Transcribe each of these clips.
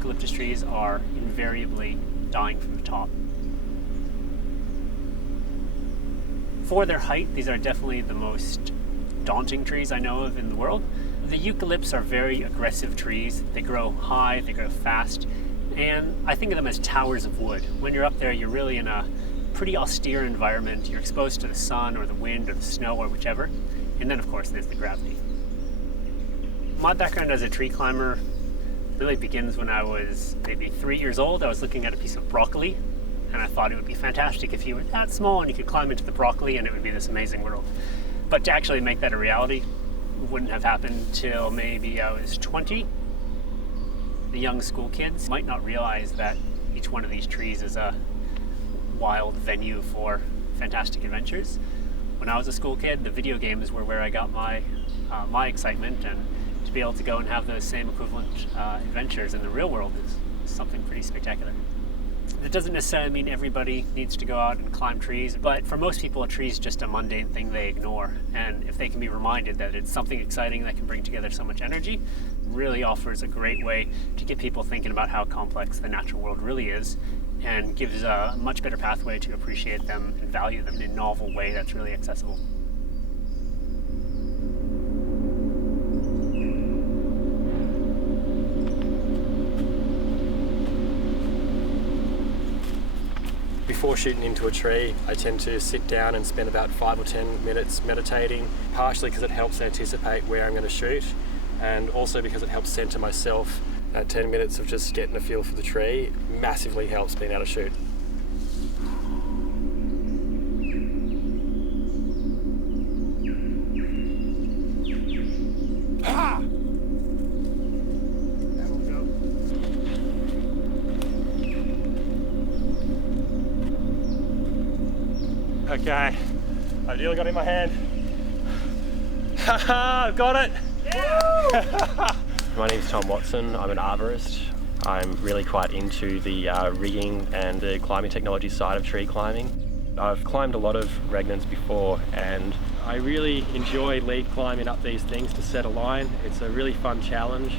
eucalyptus trees are invariably dying from the top. For their height, these are definitely the most daunting trees I know of in the world. The eucalypts are very aggressive trees. They grow high, they grow fast, and I think of them as towers of wood. When you're up there, you're really in a pretty austere environment. You're exposed to the sun or the wind or the snow or whichever. And then, of course, there's the gravity. My background as a tree climber really begins when I was maybe 3 years old. I was looking at a piece of broccoli, and I thought it would be fantastic if you were that small and you could climb into the broccoli and it would be this amazing world. But to actually make that a reality wouldn't have happened till maybe I was 20. The young school kids might not realize that each one of these trees is a wild venue for fantastic adventures. When I was a school kid, the video games were where I got my excitement, and to be able to go and have those same equivalent adventures in the real world is something pretty spectacular. That doesn't necessarily mean everybody needs to go out and climb trees, but for most people, a tree is just a mundane thing they ignore. And if they can be reminded that it's something exciting that can bring together so much energy, really offers a great way to get people thinking about how complex the natural world really is, and gives a much better pathway to appreciate them and value them in a novel way that's really accessible. Before shooting into a tree, I tend to sit down and spend about 5 or 10 minutes meditating, partially because it helps anticipate where I'm going to shoot, and also because it helps center myself. 10 minutes of just getting a feel for the tree massively helps being able to shoot. Ha! Okay, I've nearly got it in my hand. Haha, I've got it! Yeah! My name's Tom Watson, I'm an arborist. I'm really quite into the rigging and the climbing technology side of tree climbing. I've climbed a lot of Regnans before, and I really enjoy lead climbing up these things to set a line. It's a really fun challenge.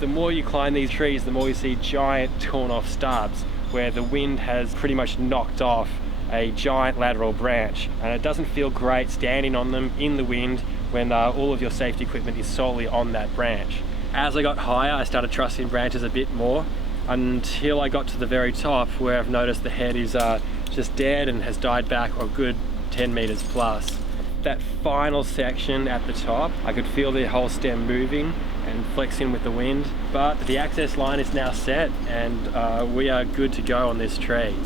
The more you climb these trees, the more you see giant torn off stubs where the wind has pretty much knocked off a giant lateral branch, and it doesn't feel great standing on them in the wind when all of your safety equipment is solely on that branch. As I got higher, I started trusting branches a bit more until I got to the very top, where I've noticed the head is just dead and has died back a good 10 meters plus. That final section at the top, I could feel the whole stem moving and flexing with the wind, but the access line is now set, and we are good to go on this tree.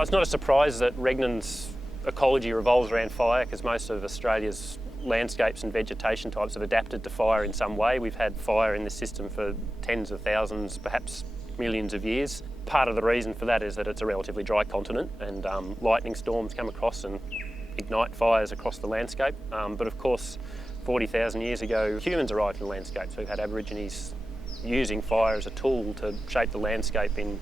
So it's not a surprise that Regnans' ecology revolves around fire, because most of Australia's landscapes and vegetation types have adapted to fire in some way. We've had fire in the system for tens of thousands, perhaps millions of years. Part of the reason for that is that it's a relatively dry continent, and lightning storms come across and ignite fires across the landscape. But of course, 40,000 years ago, humans arrived in the landscape. So we've had Aborigines using fire as a tool to shape the landscape in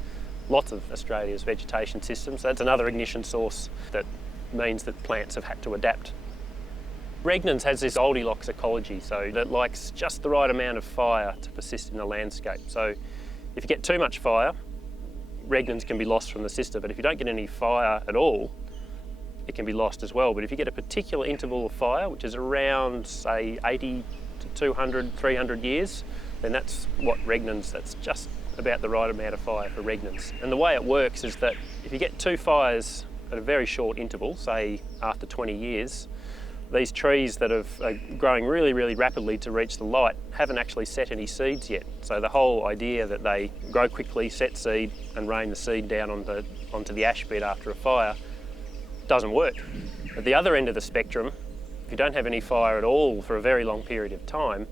lots of Australia's vegetation systems. So that's another ignition source that means that plants have had to adapt. Regnans has this Goldilocks ecology, so that likes just the right amount of fire to persist in the landscape. So if you get too much fire, Regnans can be lost from the system, but if you don't get any fire at all, it can be lost as well. But if you get a particular interval of fire, which is around, say, 80 to 200, 300 years, then that's what Regnans, that's just about the right amount of fire for Regnans. And the way it works is that if you get two fires at a very short interval, say after 20 years, these trees that are growing really, really rapidly to reach the light haven't actually set any seeds yet. So the whole idea that they grow quickly, set seed, and rain the seed down onto the ash bed after a fire doesn't work. At the other end of the spectrum, if you don't have any fire at all for a very long period of time,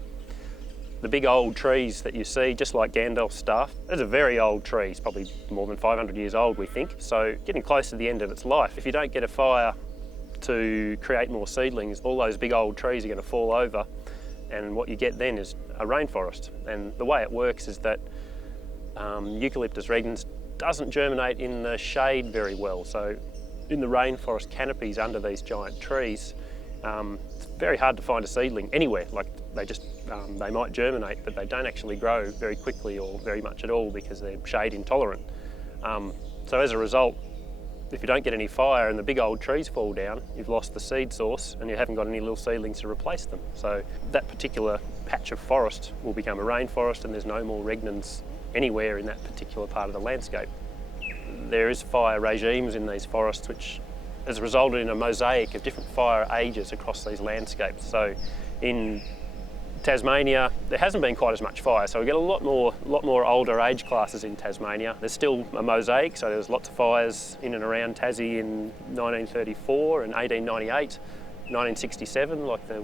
the big old trees that you see, just like Gandalf's staff, it's a very old tree. It's probably more than 500 years old, we think. So getting close to the end of its life, if you don't get a fire to create more seedlings, all those big old trees are going to fall over, and what you get then is a rainforest. And the way it works is that Eucalyptus regnans doesn't germinate in the shade very well. So in the rainforest canopies under these giant trees, it's very hard to find a seedling anywhere. Like they might germinate, but they don't actually grow very quickly or very much at all because they're shade intolerant. So as a result, if you don't get any fire and the big old trees fall down, you've lost the seed source and you haven't got any little seedlings to replace them. So that particular patch of forest will become a rainforest, and there's no more regnans anywhere in that particular part of the landscape. There is fire regimes in these forests which has resulted in a mosaic of different fire ages across these landscapes. So in Tasmania, there hasn't been quite as much fire, so we get a lot more older age classes in Tasmania. There's still a mosaic, so there's lots of fires in and around Tassie in 1934 and 1898, 1967, like the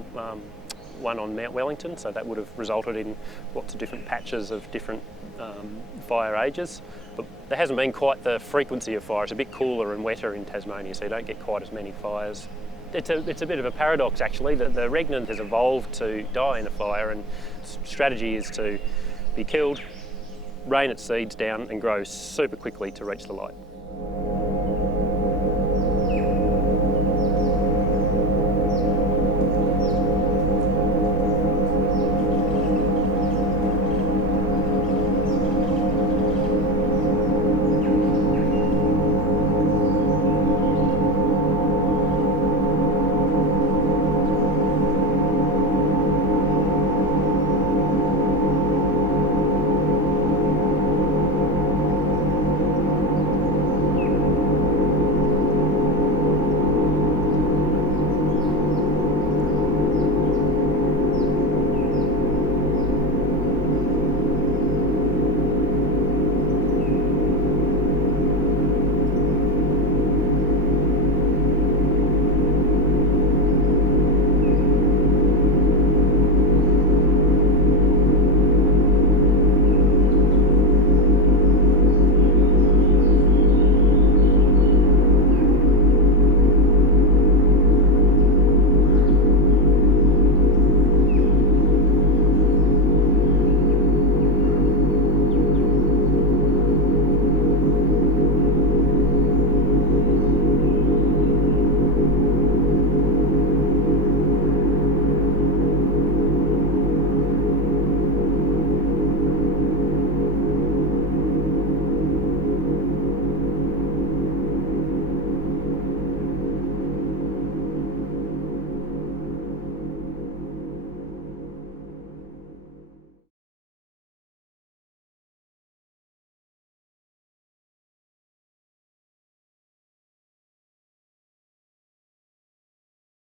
one on Mount Wellington, so that would have resulted in lots of different patches of different fire ages. But there hasn't been quite the frequency of fire. It's a bit cooler and wetter in Tasmania, so you don't get quite as many fires. It's a bit of a paradox actually, that the regnant has evolved to die in a fire, and strategy is to be killed, rain its seeds down and grow super quickly to reach the light.